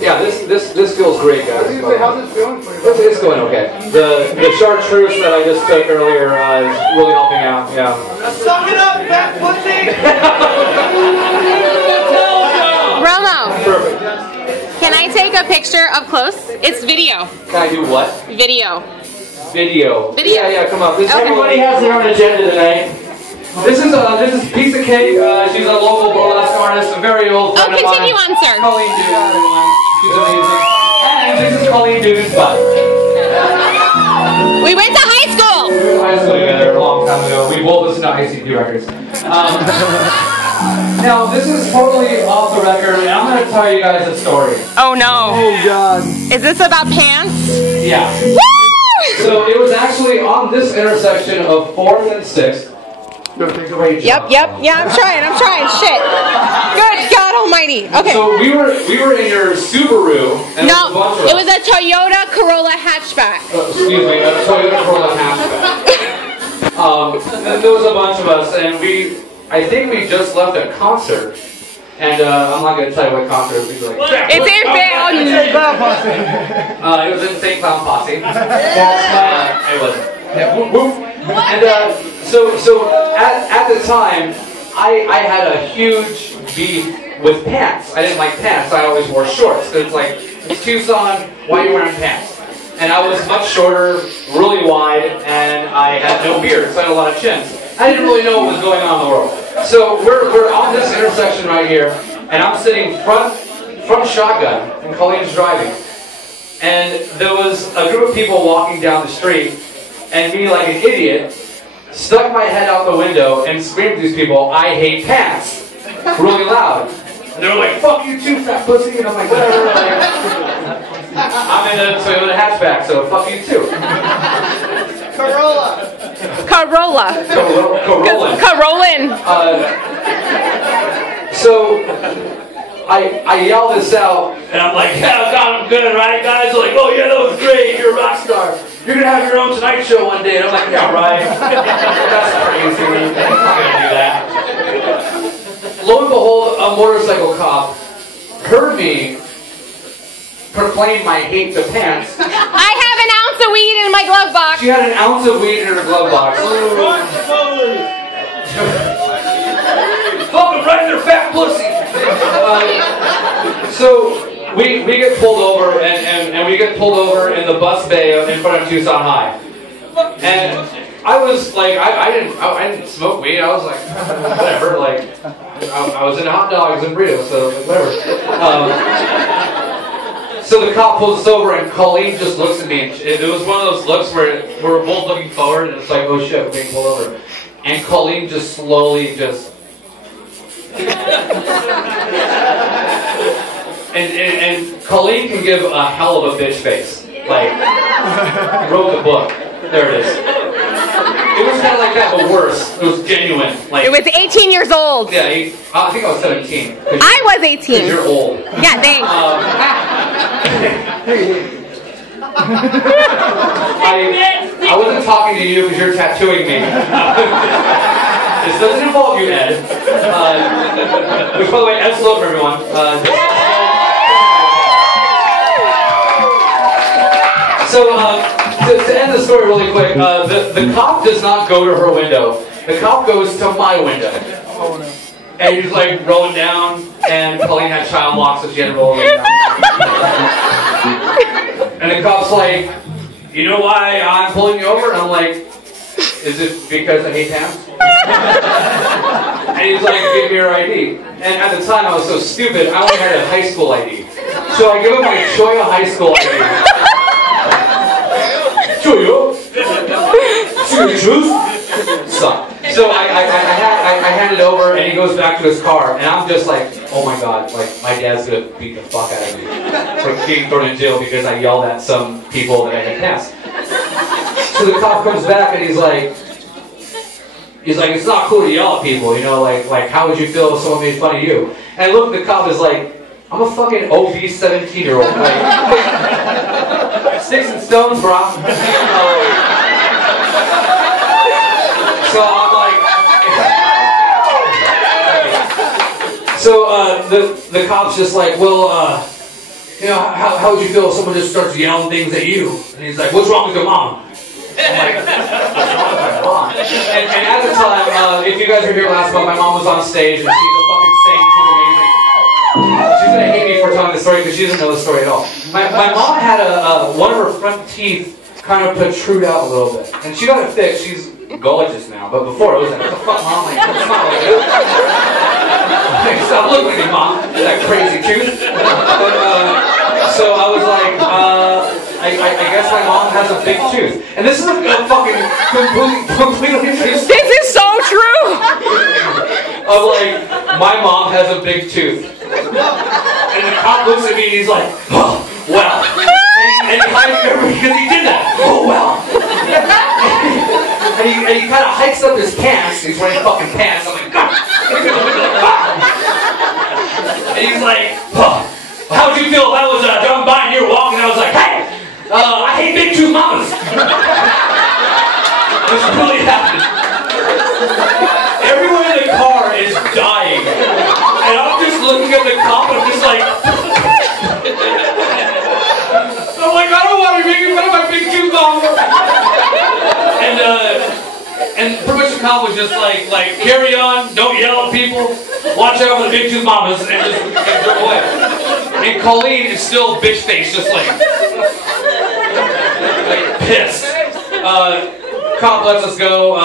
Yeah, this feels great, guys. How's this feeling for you? It's going okay. The chartreuse that I just took earlier is really helping out. Yeah. Suck it up, fat pussy! Romo, Perfect. can I take a picture up close? It's video. Can I do what? Video. Video. Video. Yeah, come on. Everybody has their own agenda tonight. This is Pisa Cake. She's a local burlesque artist, a very old friend of mine. Continue on, sir. Colleen Dugan, everyone. She's amazing. And this is Colleen Dugan's butt. We went to high school. We went to high school together a long time ago. We both listened to ICP records. Now, this is totally off the record, and I'm going to tell you guys a story. Oh no. Oh God. Is this about pants? Yeah. Woo! So it was actually on this intersection of 4th and 6th. Great job. Yep. Yeah, I'm trying. Shit. Good God Almighty. Okay. So we were in your Subaru. And No, it was a Toyota Corolla hatchback. Excuse me, a Toyota Corolla hatchback. And there was a bunch of us, and I think we just left a concert. And I'm not going to tell you what concert it was. Like, It's in St. Clown Posse. it was in St. Clown Posse. It wasn't. Yeah, whoop, whoop. And so at the time, I had a huge beef with pants. I didn't like pants. I always wore shorts. It's like, it's Tucson, why are you wearing pants? And I was much shorter, really wide, and I had no beard, so I had a lot of chins. I didn't really know what was going on in the world. So we're on this intersection right here, and I'm sitting front shotgun, and Colleen's driving. And there was a group of people walking down the street, and me, like an idiot, stuck my head out the window and screamed to these people, "I hate pants," really loud. And they were like, "Fuck you too, fat pussy," and I'm like, whatever. I'm in a Toyota hatchback, so fuck you too. Corolla. Carolyn. So I yell this out, and I'm like, "Yeah, God, I'm good, right, guys?" They're like, "Oh yeah, that was great. You're a rock star. You're gonna have your own Tonight Show one day." And I'm like, "Yeah, right. That's crazy. I'm not gonna do that." Lo and behold, a motorcycle cop heard me proclaim my hate to pants. I have an ounce of weed in my glove box. She had an ounce of weed in her glove box. Fucking right in their fat pussy. So we get pulled over, and we get pulled over in the bus bay in front of Tucson High. And I was like, I didn't smoke weed. I was like, whatever. Like, I was into hot dogs and burritos, so whatever. So the cop pulls us over, and Colleen just looks at me. And it was one of those looks where we're both looking forward, and it's like, oh shit, we're being pulled over. And Colleen just slowly just. And Colleen can give a hell of a bitch face. Like, wrote the book. There it is. It was kind of like that, but worse. It was genuine. Like, It was 18 years old. yeah, I think I was 17. I was 18. Because you're old. Yeah, thanks. I wasn't talking to you because you're tattooing me. This doesn't involve you, Ed. Which, by the way, Ed Slocum, everyone. So, to end the story really quick, the cop does not go to her window. The cop goes to my window. Oh no. And he's like rolling down, and Colleen had child locks, so she had to roll down. And the cop's like, "You know why I'm pulling you over?" And I'm like, "Is it because I hate pants?" And he's like, "Give me your ID." And at the time, I was so stupid, I only had a high school ID. So I give him my Choya high school ID. Choya? Choya? Suck. So I hand it over, and he goes back to his car, and I'm just like, oh my god, like, my dad's gonna beat the fuck out of me for being thrown in jail because I yelled at some people that I had passed. So the cop comes back, and he's like, it's not cool to yell at people, you know, like how would you feel if someone made fun of you? And look, the cop is like, I'm a fucking obese 17-year-old. Like, sticks and stones, bro. So I'm like, so the cop's just like, well, you know, how would you feel if someone just starts yelling things at you? And he's like, what's wrong with your mom? I'm like, what's wrong with my mom? And at the time, if you guys were here last month, my mom was on stage, and she's a fucking saint. She's amazing. She's gonna hate me for telling the story because she doesn't know the story at all. My mom had one of her front teeth kind of protrude out a little bit, and she got it fixed. She's gorgeous now, but before it was like, what the fuck, mom? Like, what's wrong with you? Like, stop looking at me, mom. That crazy tooth. So I was like, I guess my mom has a big tooth, and this is a fucking completely. This is so true. Of like, my mom has a big tooth. And the cop looks at me and he's like, oh, well. And he hides me because he did that. Oh, well. and he kind of hikes up his pants. He's wearing fucking pants. I'm like, God. And he's like, oh, how would you feel if I was driving by and you were walking and I was like, hey, I hate big tooth mamas. This really happened. Everyone in the car is dying. And I'm just looking at the cop and I'm just like, I'm like, I don't want to be making fun of my big tooth mama. And pretty much the cop was just like, carry on, don't yell at people, watch out for the big tooth mamas, and just drove away. And Colleen is still bitch face, just like pissed. Cop lets us go.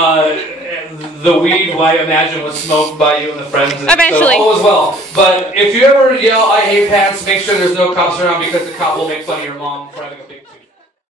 The weed, I imagine, was smoked by you and the friends. And Eventually. So all was well. But if you ever yell, I hate pants, make sure there's no cops around because the cop will make fun of your mom for having a big